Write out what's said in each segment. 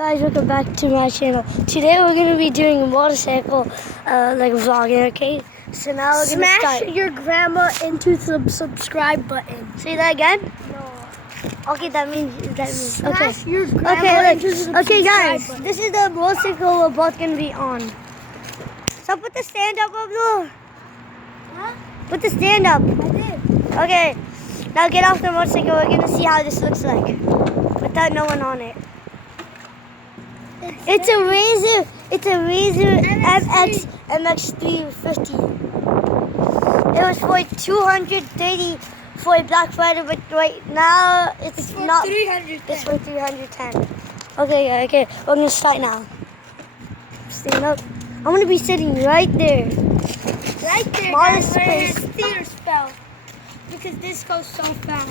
Guys, welcome back to my channel. Today we're going to be doing a motorcycle vlogging, okay? So now we're going to start. Smash your grandma into the subscribe button. Say that again? No. Okay, that means Smash okay. your grandma into the subscribe guys, button. this is the motorcycle we're both going to be on. So put the stand up, Abdul. Huh? Put the stand up. I did. Okay, now get off the motorcycle. We're going to see how this looks like without no one on it. It's a Razor MX350. It was for 230 for a Black Friday, but right now it's not. 310. It's for 310. Okay, we're gonna start now. Stand up. I'm gonna be sitting right there. Right there. Smallest That's where space. steer spell. Because this goes so fast.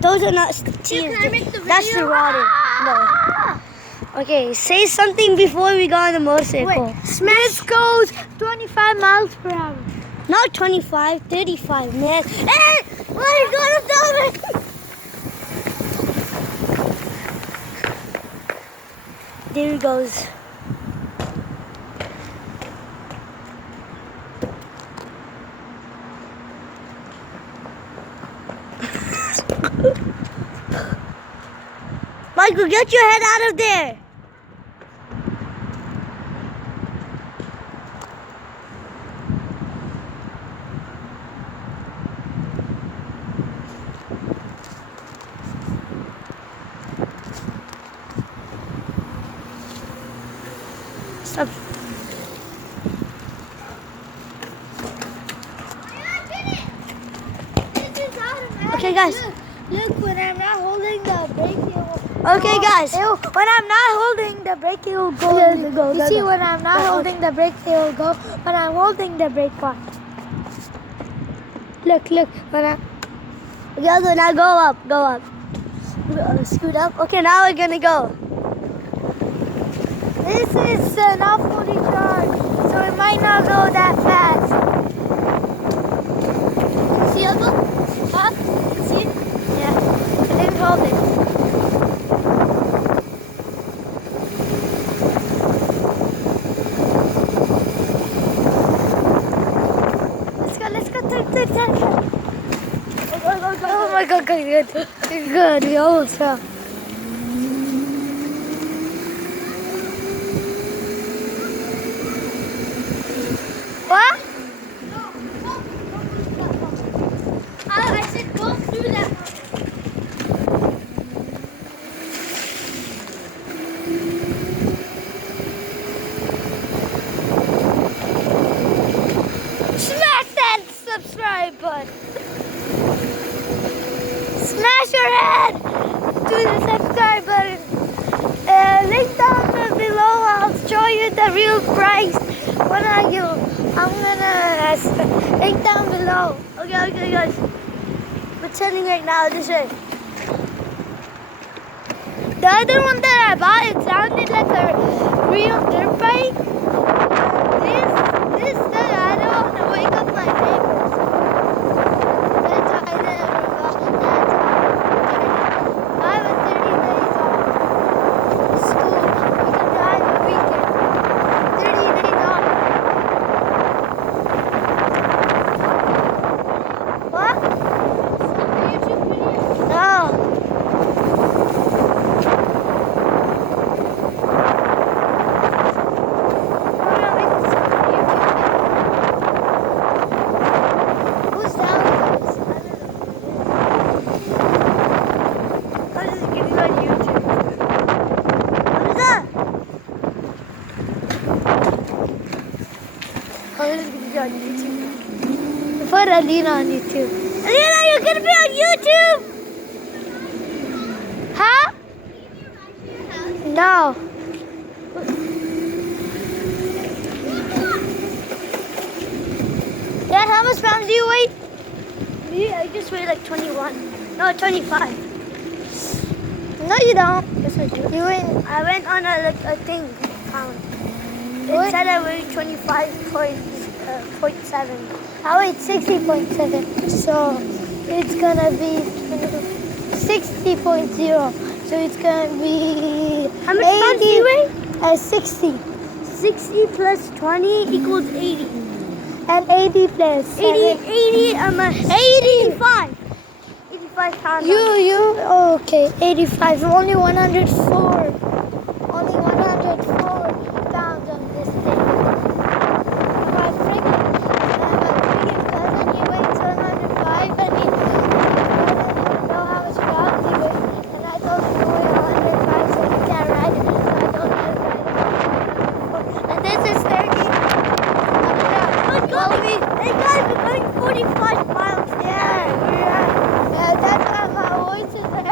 Those are not Can tears. I make the video? That's the rotted. No. Okay, say something before we go on the motorcycle. Wait, smash goes 25 miles per hour. Not 25, 35, man. Hey, what are you going to film it? There he goes. Michael, get your head out of there. Stop. Okay, guys. Look, when I'm not holding the brake, it will. Okay, guys. When I'm not holding the brake, it will go. You see, when I'm not holding the brake, it will go. When I'm holding the brake, what? Look. When I. Okay, so now go up. Scoot up. Okay, now we're gonna go. This is not fully charged, so it might not go that fast. See, Abdul? Huh? See? Yeah. I didn't hold it. Let's go. Turn. Oh my God, good. Good, we almost fell. What? I said go through that. Smash that subscribe button. Smash your head to the subscribe button. Link down below. I'll show you the real price. I'm gonna link down below. Okay, guys. We're turning right now this way. The other one that I bought, it sounded like a real dirt bike. This I don't want to wake up my neighbors. That's why I never got that. I have a 30 days off school. We can drive a weekend. 30 days off. What? YouTube video. No. Who's down with this? I don't know. I'm just getting on YouTube. What is that? I'm just getting on YouTube. Put Alina on YouTube. Alina, you're gonna be on YouTube! Huh? No. Dad, how much pounds do you weigh? Me, I just weigh like 21. No, 25. No, you don't. Yes, I do. I went on a thing, pound. What? It said I weighed 25.7. I weighed 60.7, so it's gonna be 60.0. So it's gonna be How much 60. 60 plus 20 equals 80. And 80 plus 7. 85. 85 pounds. Oh, okay, 85. Only 104. Only 104 pounds on this thing. My freaking cousin, he weighs 105 and he doesn't know how much pounds he weighs. And I told him to weigh 105 so he can't ride it. So I told him to ride it. And this is 30. Hey guys, we're going 45 miles. Yeah, that's why my voice is like,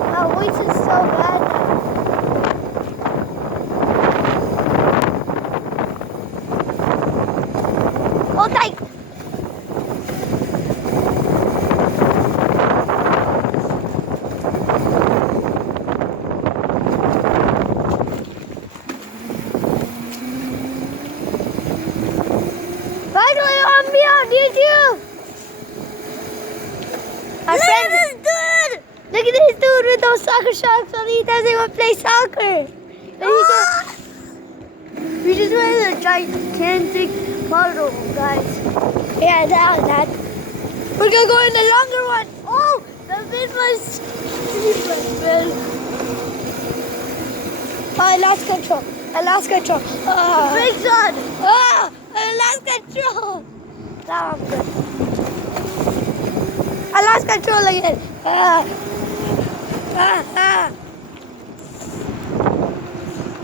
my voice is so bad now. Okay. By the way, I'm on YouTube. My friend This dude. Look at this dude with those soccer shorts on. He doesn't even play soccer. We just went to a gigantic puddle, guys. Yeah, that. We're gonna go in the longer one. Oh, the big was stupid. Oh, I lost control. Brakes on. I lost control. Now I'm good. I lost control again.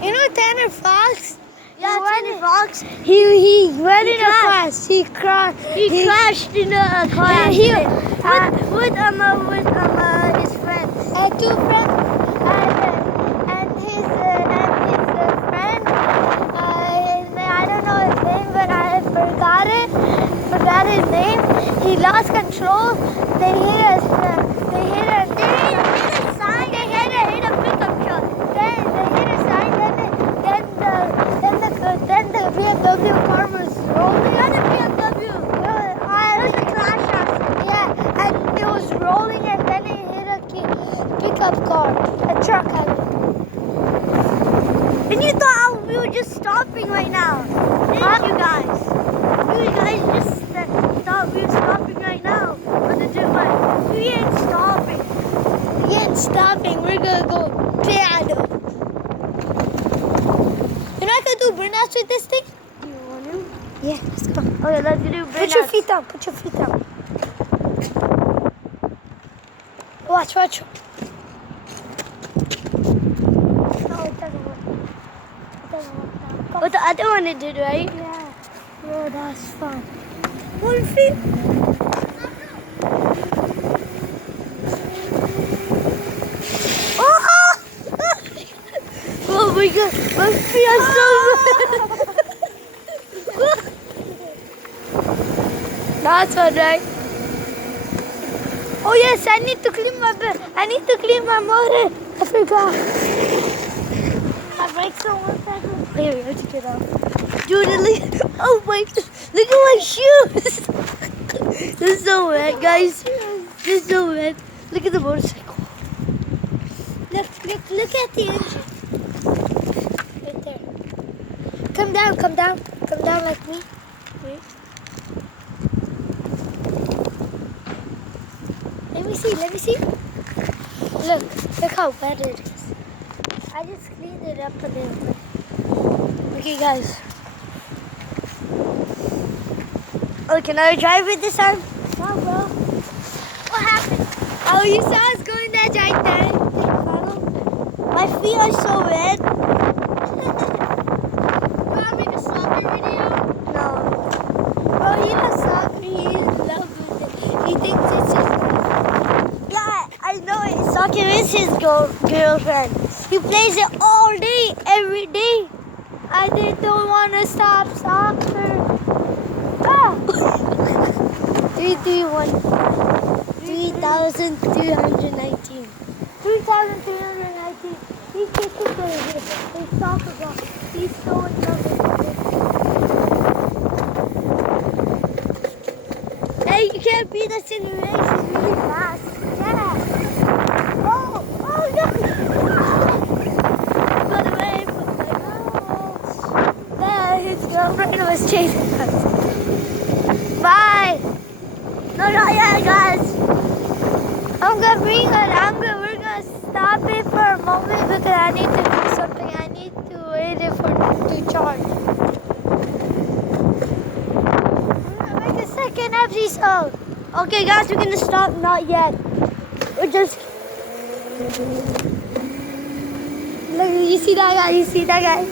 You know Tanner Fox? Yeah, Tanner Fox. He went in a class. He crashed. He crashed in a car He- with his friends. Two friends and his friend. I don't know his name, but I forgot it. Forgot his name. He lost control. They hit a sign. They hit a pickup truck. Then they hit a sign. Then the BMW car was rolling. Not a BMW. It was a crash accident. Yeah, and it was rolling, and then it hit a pickup car, a truck. I mean. And you thought we were just stopping right now. Didn't you guys? You guys just thought we were stopping right now. On the dirt bike. We ain't stopping. We ain't stopping. We're gonna go piano. You know I can do burnouts with this thing? Do you want to? Yeah, let's go. Okay, let's do burnouts. Put your feet down. Put your feet down. Watch. No, it doesn't work. Now. What the other one it did, right? Yeah. Bro, that's fun. 1 feet. Oh my god, my feet are so red. That's fun, right? Oh yes, I need to clean my motor. I forgot. My brakes don't work that good. Here, we have to get off. Dude, oh my, look at my shoes. This is so wet, guys. This is so wet. Look at the motorcycle. Look at the engine. Right there. Come down like me. Wait. Let me see. Look how wet it is. I just cleaned it up a little bit. Okay, guys. Oh, can I drive it this time? No, bro. What happened? Oh, you saw us going that gigantic puddle? My feet are so red. You want to make a soccer video? No. Oh, he loves soccer. He is in love with it. He thinks it's his. Yeah, I know it. Soccer is his girlfriend. He plays it all day, every day. I don't want to stop soccer. Ah! 331. 3,319. 3,319. He's just a baby. He's soccer ball. He's so in love with it. Hey, you can't beat us in the race. It's really fast. Yeah. Oh, look. Got away from is chasing us. Bye. No, not yet, guys. We're gonna stop it for a moment because I need to do something. I need to wait it to charge. I'm gonna make a second episode. Okay, guys, we're gonna stop. Not yet. We're just. Look, you see that guy? You see that guy?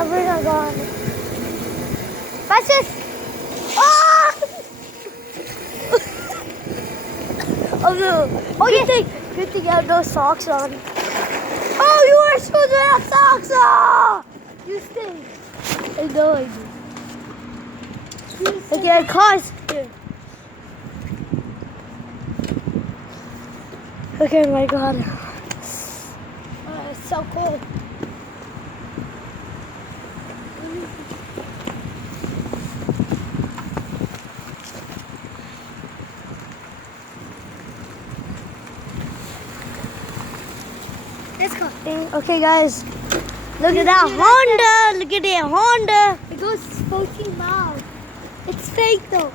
Oh, we're gonna go on. Watch this. Oh! Oh no. Oh, good thing you have those socks on. Oh, you are supposed to have socks on! You stink. I know I do. Okay, cars. Here. Okay, my God. It's so cold. Let's go. Okay, guys. Look at that Honda. Look at that Honda. It goes 14 miles. It's fake though.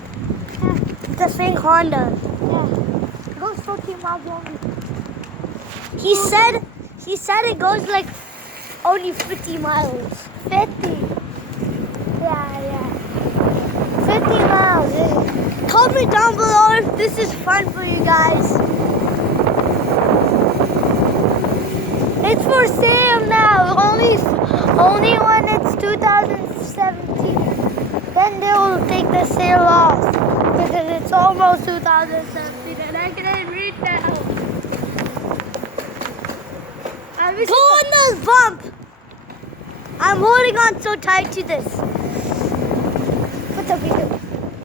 Yeah. It's a fake Honda. Yeah. It goes 14 miles only. He said it goes like only 50 miles. 50. Yeah. 50 miles. Yeah. Comment down below if this is fun for you guys. It's for sale now. Only when it's 2017. Then they will take the sale off because it's almost 2017 and I can't read now. Go on this bump. I'm holding on so tight to this. What's up, you?